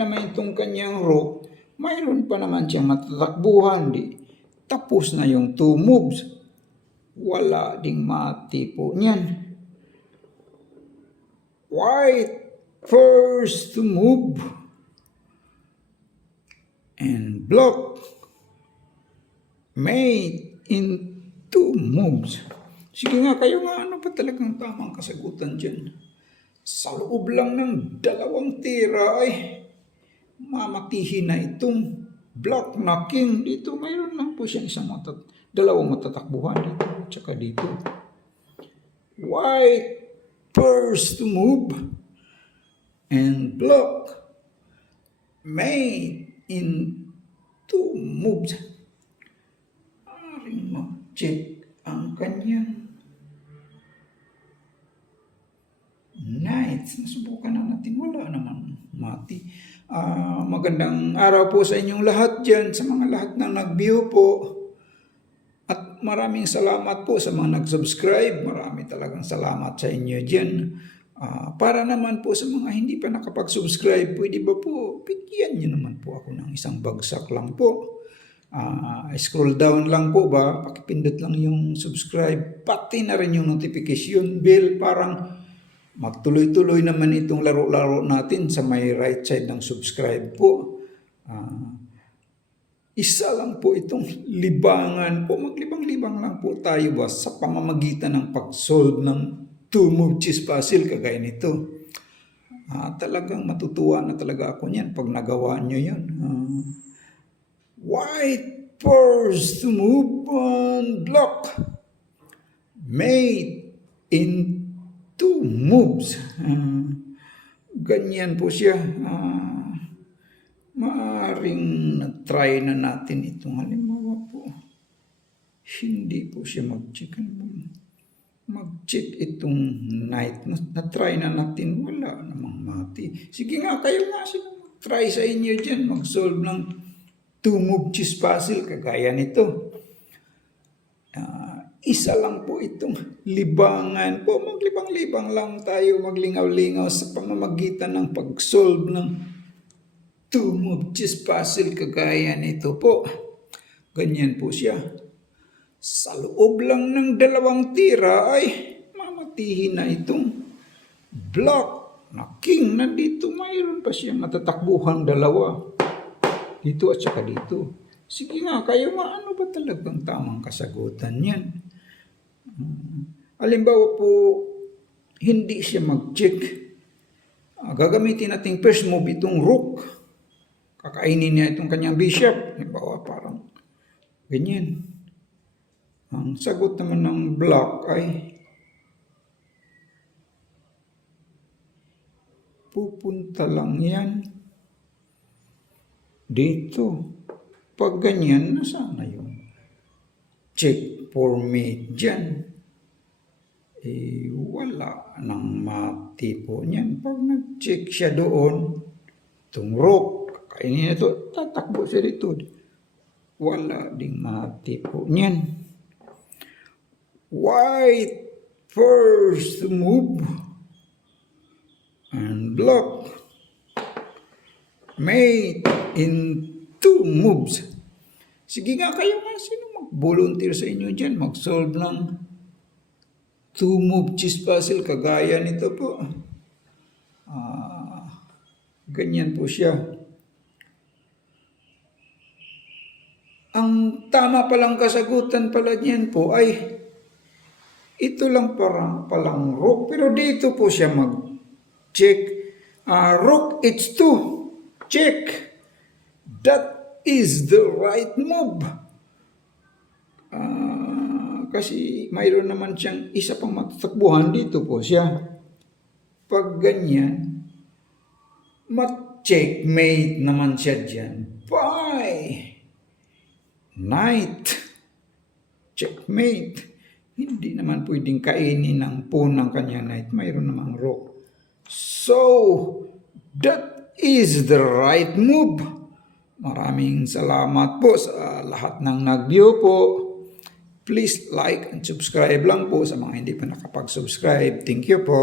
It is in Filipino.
naman itong kanyang rook, mayroon pa naman siyang matatakbuhan. Tapos na yung 2 moves. Wala ding mati po niyan. White first to move and block mate in 2 moves. Sige nga, kayo nga, ano pa talagang tamang kasagutan dyan? Sa loob lang ng 2 tira ay mamatihin na itong block na king. Dito mayroon lang po siya dalawang matatakbuhan dito tsaka dito. White first to move and block mate in 2 moves. Aring mag-check ang kanyang knight. Nasubukan na natin, wala naman mati. Magandang araw po sa inyong lahat dyan, sa mga lahat na nag-view po. At maraming salamat po sa mga nag-subscribe. Marami talagang salamat sa inyo dyan. Para naman po sa mga hindi pa nakapag-subscribe, pwede ba po, bigyan nyo naman po ako ng isang bagsak lang po. Scroll down lang po ba, pakipindot lang yung subscribe, pati na rin yung notification bell, parang magtuloy-tuloy naman itong laro-laro natin sa may right side ng subscribe po. Isa lang po itong libangan po. Maglibang-libang lang po tayo ba sa pamamagitan ng pag-solve ng 2-move chess puzzle kagaya nito. Talagang matutuwa na talaga ako niyan pag nagawa nyo yun. White first to move on block. Mate in 2 moves. Ganyan po siya. Maaring na-try na natin itong halimbawa po. Hindi po siya mag-check. Mag-check itong knight. Na-try na natin. Wala namang mati. Sige nga, kayo nga sila mag-try sa inyo dyan. Mag-solve ng 2-move chess puzzle kagaya nito. Isa lang po itong libangan po. Maglibang-libang lang tayo. Maglingaw-lingaw sa pamamagitan ng pag-solve ng 2-move chess puzzle kagaya nito po. Ganyan po siya. Sa loob lang ng 2 tira ay mamatihin na itong block na king. Nandito mayroon pa siyang matatakbuhan 2. Dito at saka dito. Sige nga, kayo nga, ano ba talagang tamang kasagutan yan? Halimbawa po, hindi siya mag-check. Gagamitin natin first move itong rook. Kakainin niya itong kanyang bishop. Halimbawa parang ganyan. Ang sagot naman ng block ay pupunta lang yan dito. Pag ganyan, nasaan na yung check for me dyan? Wala nang mati po niyan. Pag nag-check siya doon, itong rook, kainin ito, tatakbo siya dito. Wala ding mati po niyan. White first move and block mate in 2 moves. Sige nga, kayo nga, sino mag-volunteer sa inyo dyan? Mag-solve ng 2-move chess puzzle kagaya nito po. Ganyan po siya. Ang tama palang kasagutan pala niyan po ay ito lang palang rook. Pero dito po siya mag-check. Rook h2. Check. That is the right move. Kasi mayroon naman siyang isa pang matatakbuhan. Dito po siya. Pag ganyan, mat-checkmate naman siya dyan. Bye! Knight. Checkmate. Hindi naman pwedeng kainin ng pawn ng kanyang knight. Mayroon namang rook. So, that is the right move. Maraming salamat po sa lahat ng nag-view po. Please like and subscribe lang po sa mga hindi pa nakapag-subscribe. Thank you po.